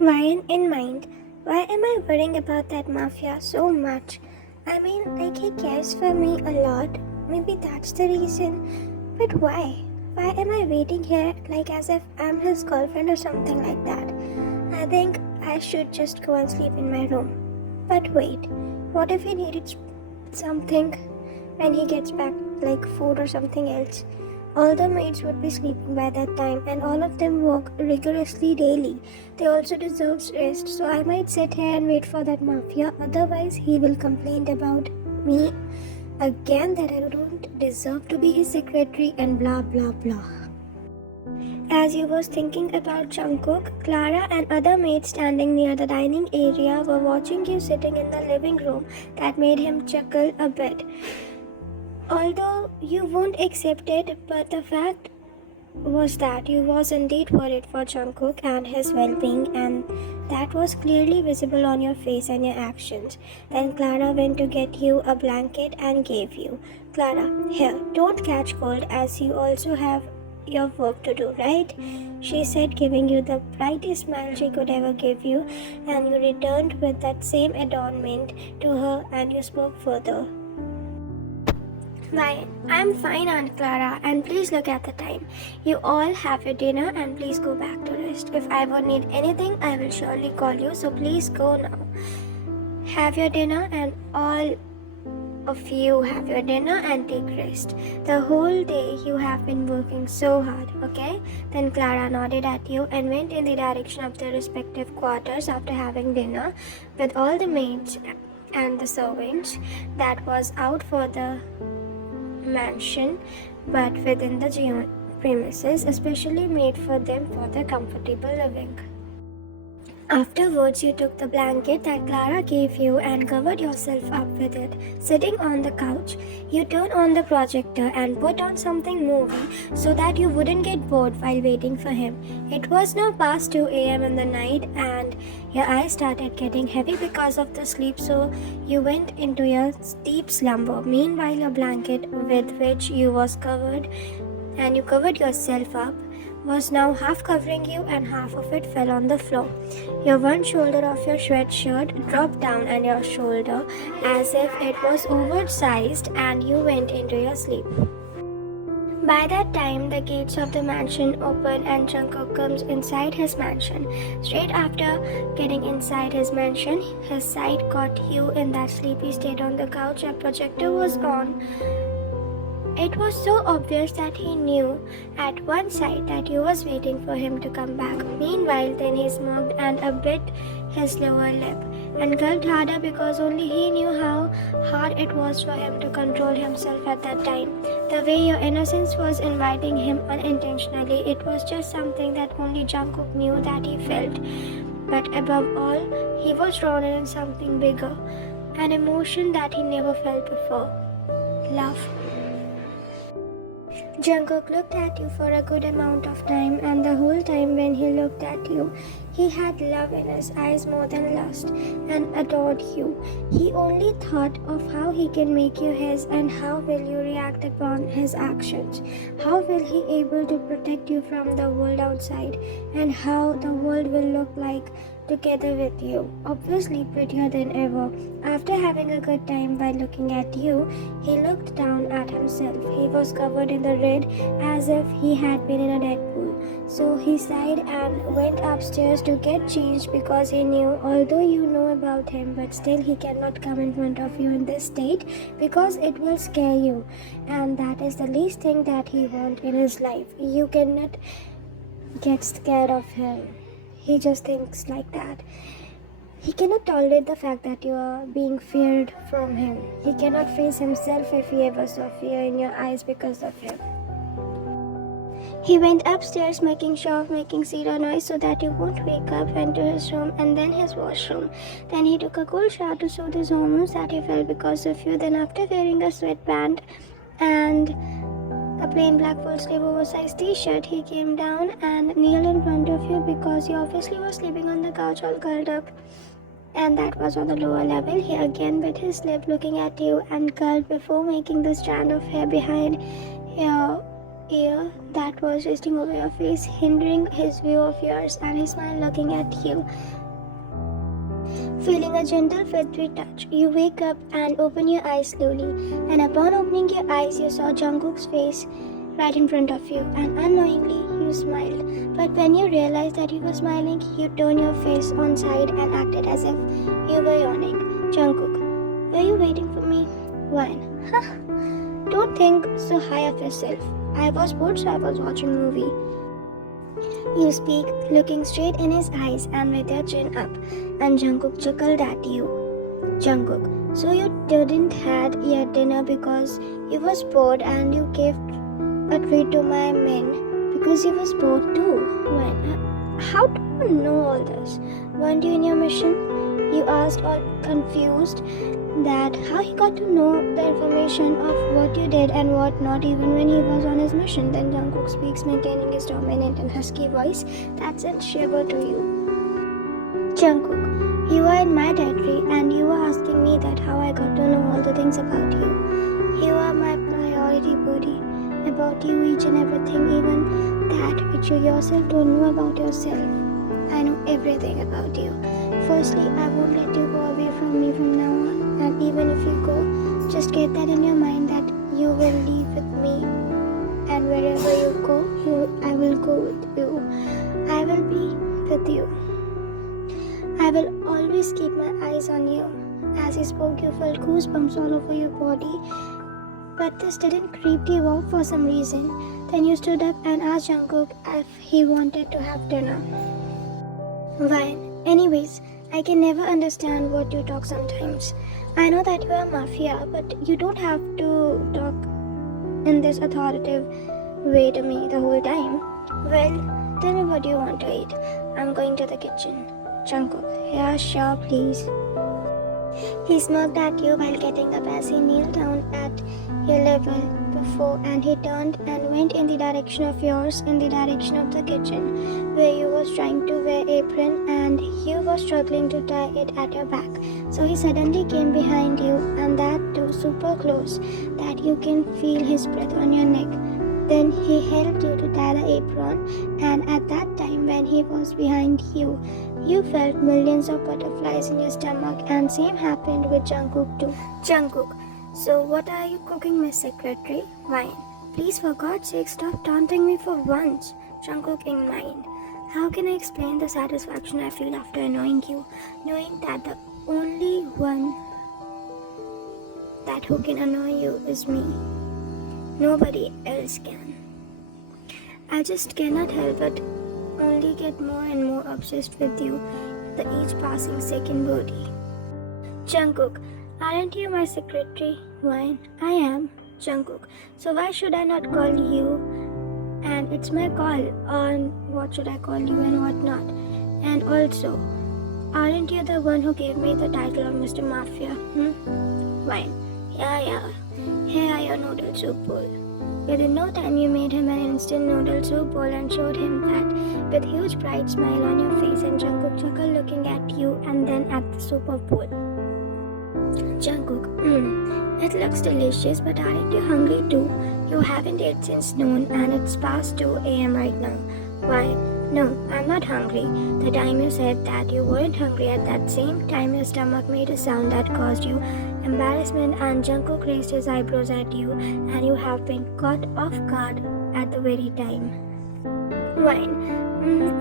Ryan in mind, why am I worrying about that mafia so much? I mean, like he cares for me a lot. Maybe that's the reason. But why? Why am I waiting here like as if I'm his girlfriend or something like that? I think I should just go and sleep in my room. But wait, what if he needed something when he gets back, like food or something else? All the maids would be sleeping by that time, and all of them work rigorously daily. They also deserve rest, so I might sit here and wait for that mafia. Otherwise, he will complain about me again that I don't deserve to be his secretary and blah blah blah. As he was thinking about Jungkook, Clara and other maids standing near the dining area were watching you sitting in the living room. That made him chuckle a bit. Although you won't accept it, but the fact was that you was indeed worried for Jungkook and his well-being, and that was clearly visible on your face and your actions. Then Clara went to get you a blanket and gave you. Clara, here, don't catch cold as you also have your work to do, right? She said, giving you the brightest smile she could ever give you, and you returned with that same adornment to her and you spoke further. Why, I'm fine, Aunt Clara, and please look at the time. You all have your dinner and please go back to rest. If I would need anything, I will surely call you, so please go now. Have your dinner and all of you have your dinner and take rest. The whole day you have been working so hard, okay? Then Clara nodded at you and went in the direction of their respective quarters after having dinner with all the maids and the servants that was out for the mansion but within the premises especially made for them for their comfortable living. Afterwards, you took the blanket that Clara gave you and covered yourself up with it. Sitting on the couch, you turned on the projector and put on something movie so that you wouldn't get bored while waiting for him. It was now past 2 a.m. in the night and your eyes started getting heavy because of the sleep, so you went into your deep slumber. Meanwhile, your blanket with which you was covered and you covered yourself up was now half covering you and half of it fell on the floor. Your one shoulder of your sweatshirt dropped down on your shoulder as if it was oversized and you went into your sleep. By that time, the gates of the mansion opened and Jungkook comes inside his mansion. Straight after getting inside his mansion, his sight caught you in that sleepy state on the couch. A projector was on. It was so obvious that he knew at one side that you was waiting for him to come back. Meanwhile, then he smirked and a bit his lower lip and gulped harder because only he knew how hard it was for him to control himself at that time. The way your innocence was inviting him unintentionally, it was just something that only Jungkook knew that he felt. But above all, he was drawn in something bigger, an emotion that he never felt before. Love. Jungkook looked at you for a good amount of time, and the whole time when he looked at you, he had love in his eyes more than lust, and adored you. He only thought of how he can make you his and how will you react upon his actions. How will he able to protect you from the world outside, and how the world will look like together with you, obviously prettier than ever. After having a good time by looking at you, he looked down at himself. He was covered in the red as if he had been in a dead pool. So he sighed and went upstairs to get changed because he knew, although you know about him, but still he cannot come in front of you in this state because it will scare you. And that is the least thing that he wants in his life. You cannot get scared of him. He just thinks like that. He cannot tolerate the fact that you are being feared from him. He cannot face himself if he ever saw fear in your eyes because of him. He went upstairs making sure of making zero noise so that you won't wake up, went to his room and then his washroom. Then he took a cold shower to soothe his hormones that he felt because of you. Then after wearing a sweatband and a plain black full-sleeve oversized t-shirt, he came down and kneeled in front of you because you obviously were sleeping on the couch all curled up. And that was on the lower level. He again bit his lip looking at you and curled before making the strand of hair behind your air that was resting over your face, hindering his view of yours, and his smile looking at you. Feeling a gentle feathery touch, you wake up and open your eyes slowly, and upon opening your eyes, you saw Jungkook's face right in front of you, and unknowingly you smiled. But when you realized that he was smiling, you turned your face on side and acted as if you were yawning. Jungkook, were you waiting for me? Wine. Don't think so high of yourself. I was bored, so I was watching movie. You speak, looking straight in his eyes and with your chin up, and Jungkook chuckled at you. Jungkook, so you didn't had your dinner because you was bored, and you gave a treat to my men because you was bored too. When? How do you know all this? Weren't you in your mission? You asked, all confused, that how he got to know the information of what you did and what not, even when he was on his mission. Then Jungkook speaks, maintaining his dominant and husky voice that sends shiver to you. Jungkook, you are in my territory, and you are asking me that how I got to know all the things about you. You are my priority, buddy. About you, each and everything, even that which you yourself don't know about yourself. I know everything about you. Firstly, I won't let you go away from me from now on. And even if you go, just get that in your mind that you will leave with me. And wherever you go, I will go with you. I will be with you. I will always keep my eyes on you. As he spoke, you felt goosebumps all over your body. But this didn't creep you out for some reason. Then you stood up and asked Jungkook if he wanted to have dinner. Why? Anyways, I can never understand what you talk sometimes. I know that you are mafia, but you don't have to talk in this authoritative way to me the whole time. Well, tell me what you want to eat. I'm going to the kitchen. Jungkook, yeah, sure, please. He smirked at you while getting up as he kneeled down at your level before, and he turned and went in the direction of yours, in the direction of the kitchen, where you was trying to wear apron and you was struggling to tie it at your back. So he suddenly came behind you, and that too super close that you can feel his breath on your neck. Then he helped you to tie the apron, and at that time when he was behind you, you felt millions of butterflies in your stomach, and same happened with Jungkook too. Jungkook, so what are you cooking, Miss Secretary? Wine. Please, for God's sake, stop taunting me for once. Jungkook in mind. How can I explain the satisfaction I feel after annoying you, knowing that the only one that who can annoy you is me? Nobody else can. I just cannot help but only get more and more obsessed with you, the each passing second, body. Jungkook, aren't you my secretary? Why? I am. Jungkook, so why should I not call you? And it's my call on what should I call you and what not. And also, aren't you the one who gave me the title of Mr. Mafia? Why? Yeah. Here are your noodle soup bowl. Within no time, you made him an instant noodle soup bowl and showed him that with huge bright smile on your face, and Jungkook chuckled looking at you and then at the soup of bowl. Jungkook, it looks delicious, but aren't you hungry too? You haven't ate since noon and it's past 2 a.m. right now. Why? No, I'm not hungry. The time you said that you weren't hungry, at that same time your stomach made a sound that caused you embarrassment, and Jungkook raised his eyebrows at you, and you have been caught off guard at the very time. Wine.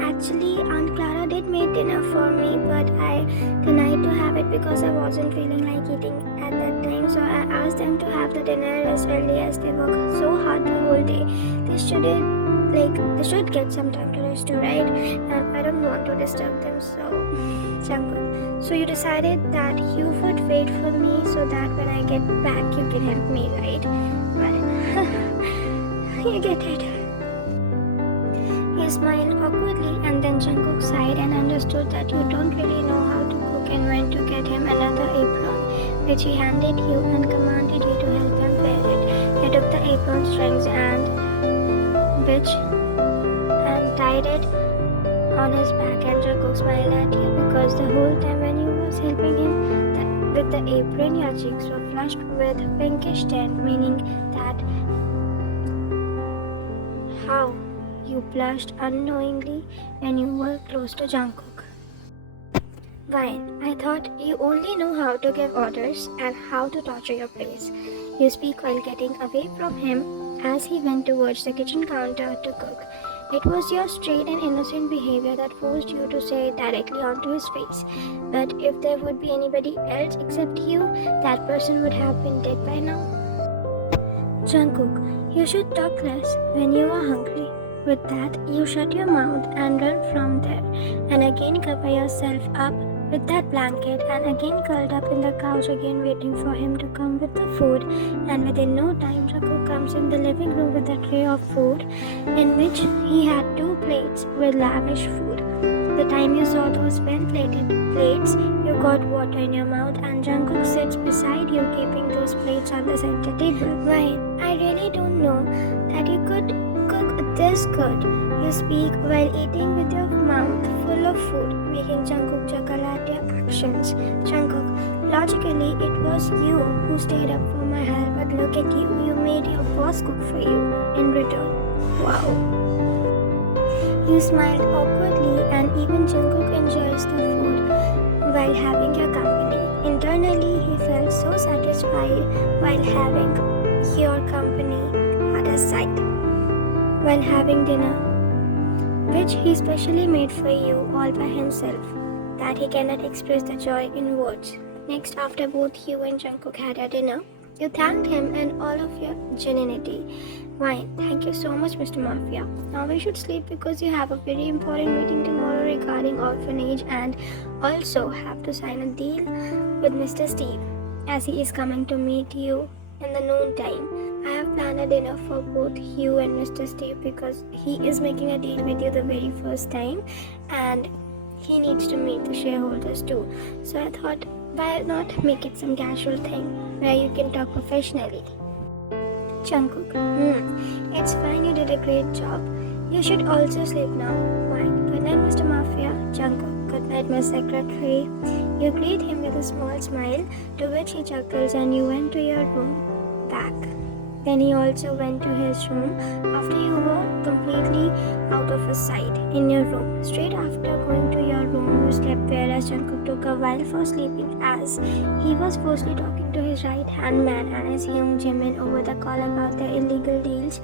Actually, Aunt Clara did make dinner for me, but I denied to have it because I wasn't feeling like eating at that time. So I asked them to have the dinner as early as they work so hard the whole day. They should get some time to rest too, right? And I don't want to disturb them, so Jungkook. So you decided that you would wait for me so that when I get back you can help me, right? Well, you get it. He smiled awkwardly, and then Jungkook sighed and understood that you don't really know how to cook, and went to get him another apron, which he handed you and commanded you to help him wear it. He took the apron strings and tied it on his back, and Jungkook smiled at you because the whole time when you was helping him with the apron, your cheeks were flushed with pinkish tint, meaning that How? You blushed unknowingly when you were close to Jungkook. Fine, I thought you only know how to give orders and how to torture your place. You speak while getting away from him as he went towards the kitchen counter to cook. It was your straight and innocent behavior that forced you to say it directly onto his face. But if there would be anybody else except you, that person would have been dead by now. Jungkook, you should talk less when you are hungry. With that, you shut your mouth and run from there, and again cover yourself up with that blanket, and again curled up in the couch, again waiting for him to come with the food. And within no time, Jungkook comes in the living room with a tray of food, in which he had 2 plates with lavish food. The time you saw those well-plated plates, you got water in your mouth, and Jungkook sits beside you, keeping those plates on the center table. Why, I really don't know that you could cook this good. You speak while eating with your mouth full of food, making Jungkook chuckle at your actions. Jungkook, logically, it was you who stayed up for my help, but look at you. You made your boss cook for you in return. Wow. You smiled awkwardly, and even Jungkook enjoys the food while having your company. Internally, he felt so satisfied while having your company at his side. While having dinner, which he specially made for you all by himself, that he cannot express the joy in words. Next, after both you and Jungkook had your dinner, you thanked him and all of your genuinity. Why, thank you so much, Mr. Mafia. Now we should sleep because you have a very important meeting tomorrow regarding orphanage, and also have to sign a deal with Mr. Steve as he is coming to meet you in the noon time. I have planned a dinner for both you and Mr. Steve because he is making a deal with you the very first time, and he needs to meet the shareholders too. So I thought, why not make it some casual thing where you can talk professionally? Jungkook, it's fine, you did a great job. You should also sleep now. Fine. Good night, Mr. Mafia. Jungkook, good night, my secretary. You greet him with a small smile, to which he chuckles, and you went to your room back. Then he also went to his room after you were completely out of his sight in your room. Straight after going to your room, you slept, whereas Jungkook took a while for sleeping, as he was firstly talking to his right-hand man and his young Jimin over the call about the illegal deals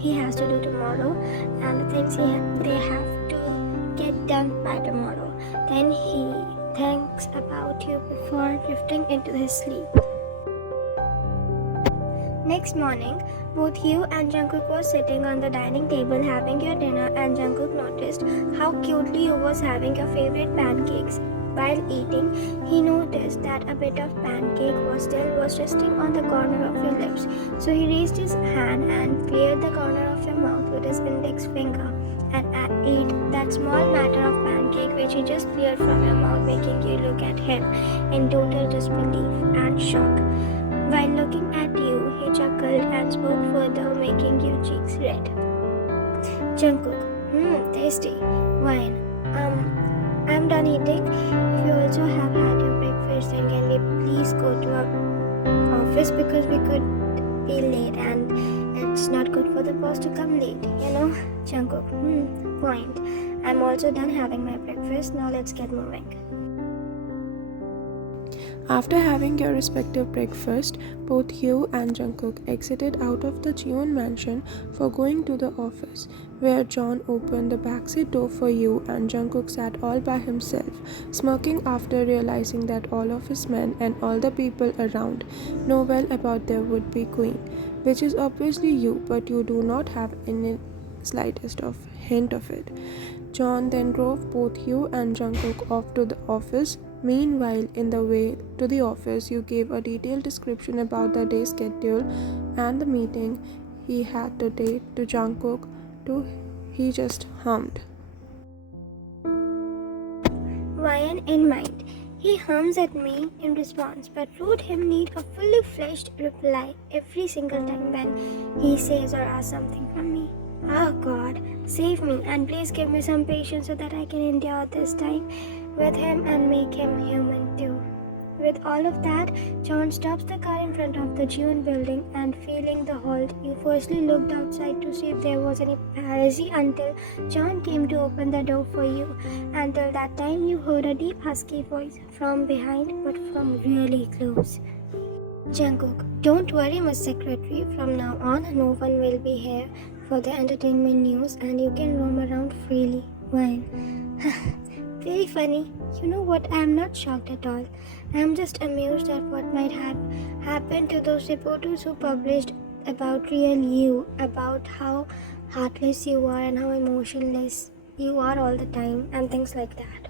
he has to do tomorrow and the things they have to get done by tomorrow. Then he thinks about you before drifting into his sleep. Next morning, both you and Jungkook were sitting on the dining table having your dinner, and Jungkook noticed how cutely you was having your favorite pancakes. While eating, he noticed that a bit of pancake was resting on the corner of your lips. So he raised his hand and cleared the corner of your mouth with his index finger and ate that small matter of pancake which he just cleared from your mouth, making you look at him in total disbelief and shock. While looking at you, he chuckled and spoke further, making your cheeks red. Jungkook, tasty. Wine. I'm done eating. If you also have had your breakfast, then can we please go to our office because we could be late and it's not good for the boss to come late, you know? Jungkook, point. I'm also done having my breakfast. Now let's get moving. After having your respective breakfast, both you and Jungkook exited out of the Jiwon mansion for going to the office, where John opened the backseat door for you and Jungkook sat all by himself, smirking after realizing that all of his men and all the people around know well about their would-be queen, which is obviously you, but you do not have any slightest of hint of it. John then drove both you and Jungkook off to the office. Meanwhile, in the way to the office, you gave a detailed description about the day's schedule and the meeting he had today to Jungkook. He just hummed. Ryan in mind. He hums at me in response, but wrote him need a fully fledged reply every single time when he says or asks something from me. Oh God, save me and please give me some patience so that I can endure this time with him and make him human too. With all of that, John stops the car in front of the June building and feeling the halt, you firstly looked outside to see if there was any privacy until John came to open the door for you. Until that time, you heard a deep husky voice from behind but from really close. Jungkook, don't worry, Miss Secretary. From now on, no one will be here for the entertainment news and you can roam around freely. While very funny. You know what? I am not shocked at all. I am just amused at what might have happened to those reporters who published about real you, about how heartless you are and how emotionless you are all the time, and things like that.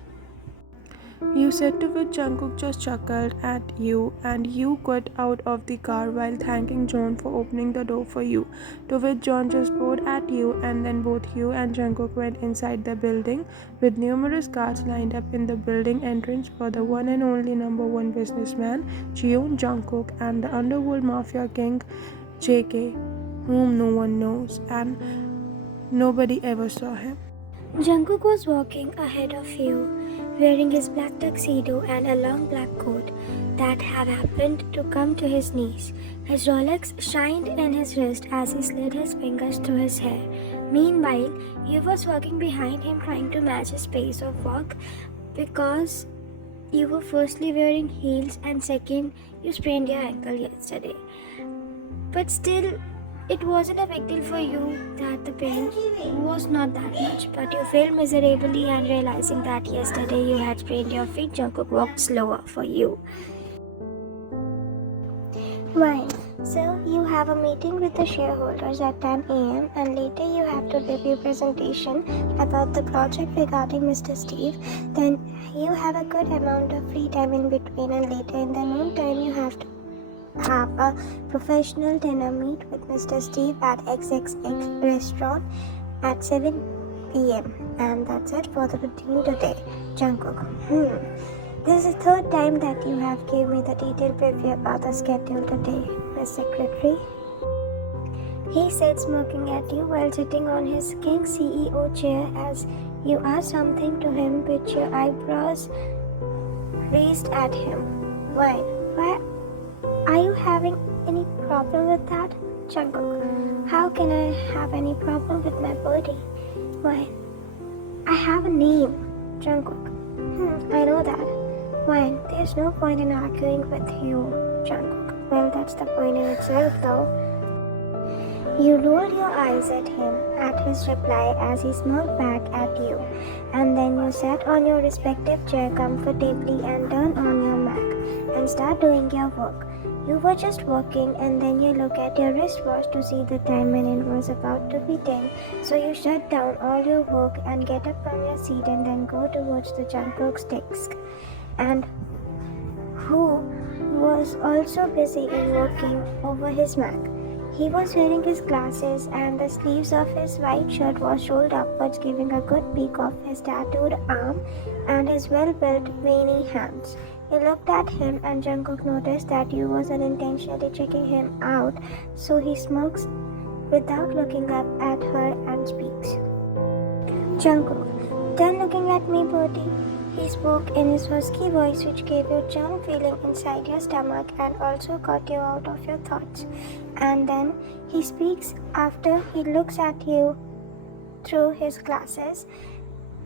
You said, to which Jungkook just chuckled at you, and you got out of the car while thanking John for opening the door for you. To which John just bowed at you, and then both you and Jungkook went inside the building, with numerous guards lined up in the building entrance for the one and only number one businessman, Jeon Jungkook, and the underworld mafia king, JK, whom no one knows, and nobody ever saw him. Jungkook was walking ahead of you, wearing his black tuxedo and a long black coat that had happened to come to his knees. His Rolex shined in his wrist as he slid his fingers through his hair. Meanwhile, you was walking behind him trying to match his pace of walk because you were firstly wearing heels and second, you sprained your ankle yesterday. But still, it wasn't a big deal for you that the pain was not that much, but you failed miserably and realizing that yesterday you had sprained your feet, Jungkook walked slower for you. Why? So you have a meeting with the shareholders at 10 a.m. and later you have to give your presentation about the project regarding Mr. Steve. Then you have a good amount of free time in between and later in the noon time you have to have a professional dinner meet with Mr. Steve at XXX restaurant at 7 p.m. And that's it for the routine today. Jungkook. This is the third time that you have given me the detailed preview about the schedule today, Miss Secretary. He said, smirking at you while sitting on his King CEO chair as you asked something to him with your eyebrows raised at him. Why? Are you having any problem with that? Jungkook, how can I have any problem with my body? Why? I have a name. Jungkook, I know that. Why? There's no point in arguing with you, Jungkook. Well, that's the point in itself though. You rolled your eyes at him, at his reply as he smirked back at you, and then you sat on your respective chair comfortably and turned on your Mac and start doing your work. You were just working and then you look at your wristwatch to see the time and it was about to be 10. So you shut down all your work and get up from your seat and then go towards the Jungkook's desk. And who was also busy in working over his Mac. He was wearing his glasses and the sleeves of his white shirt was rolled upwards, giving a good peek of his tattooed arm and his well-built veiny hands. You looked at him and Jungkook noticed that you was unintentionally checking him out, so he smirks without looking up at her and speaks. Jungkook, done looking at me, Bertie? He spoke in his husky voice which gave you a churn feeling inside your stomach and also got you out of your thoughts. And then he speaks after he looks at you through his glasses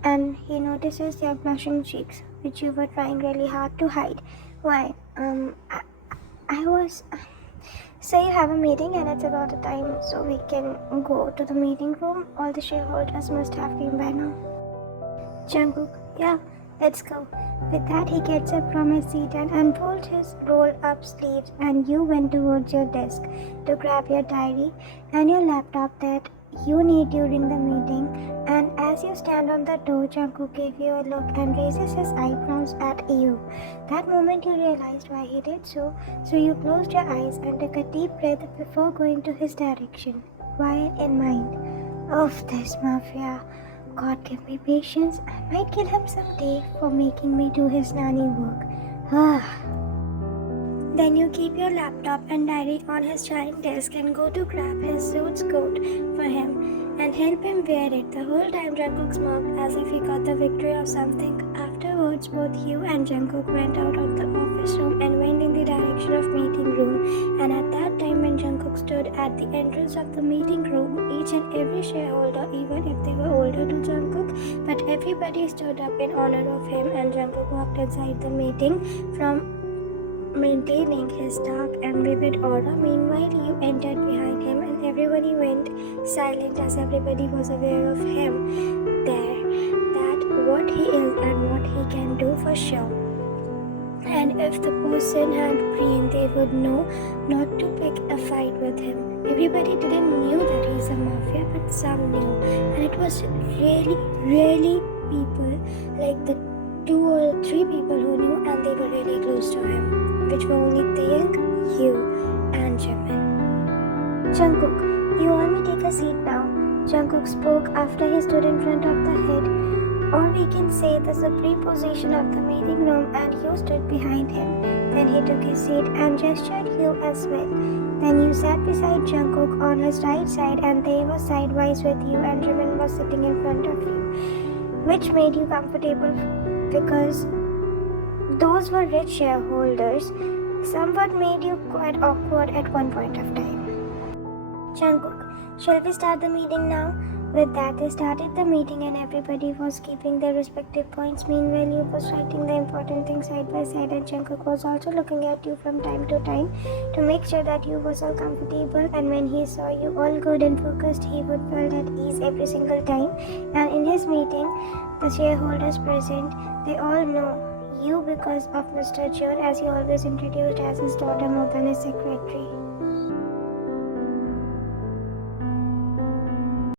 and he notices your blushing cheeks, which you were trying really hard to hide. Why? I was... So you have a meeting and it's about the time so we can go to the meeting room. All the shareholders must have came by now. Jungkook, yeah, let's go. With that, he gets up from his seat and unfolds his roll-up sleeves and you went towards your desk to grab your diary and your laptop that you need during the meeting, and as you stand on the door, Jungkook gave you a look and raises his eyebrows at you. That moment you realized why he did so you closed your eyes and took a deep breath before going to his direction, while in mind, of this mafia. God give me patience, I might kill him someday for making me do his nanny work. Then you keep your laptop and diary on his giant desk and go to grab his suit's coat for him and help him wear it. The whole time Jungkook smirked as if he got the victory of something after Afterwards, both Hugh and Jungkook went out of the office room and went in the direction of meeting room. And at that time, when Jungkook stood at the entrance of the meeting room, each and every shareholder, even if they were older to Jungkook, but everybody stood up in honor of him, and Jungkook walked inside the meeting from maintaining his dark and vivid aura. Meanwhile, Hugh entered behind him, and everybody went silent as everybody was aware of him there, that what he is and what he can do for sure. And if the person had brain, they would know not to pick a fight with him. Everybody didn't knew that he's a mafia, but some knew. And it was really people, like the 2 or 3 people who knew, and they were really close to him, which were only Taeyang, Hugh, and Jimin. Jungkook, you all may take a seat now. Jungkook spoke after he stood in front of the head, or we can say the supreme position of the meeting room, and Hugh stood behind him. Then he took his seat and gestured Hugh as well. Then you sat beside Jungkook on his right side, and they were sidewise with you, and Jimin was sitting in front of you, which made you comfortable because those were rich shareholders. Somewhat made you quite awkward at one point of time. Jungkook, shall we start the meeting now? With that, they started the meeting, and everybody was keeping their respective points. Meanwhile, you was writing the important things side by side, and Jungkook was also looking at you from time to time to make sure that you was all comfortable. And when he saw you all good and focused, he would feel at ease every single time. And in his meeting, the shareholders present, they all know you because of Mr. Jun, as he always introduced as his daughter more than his secretary.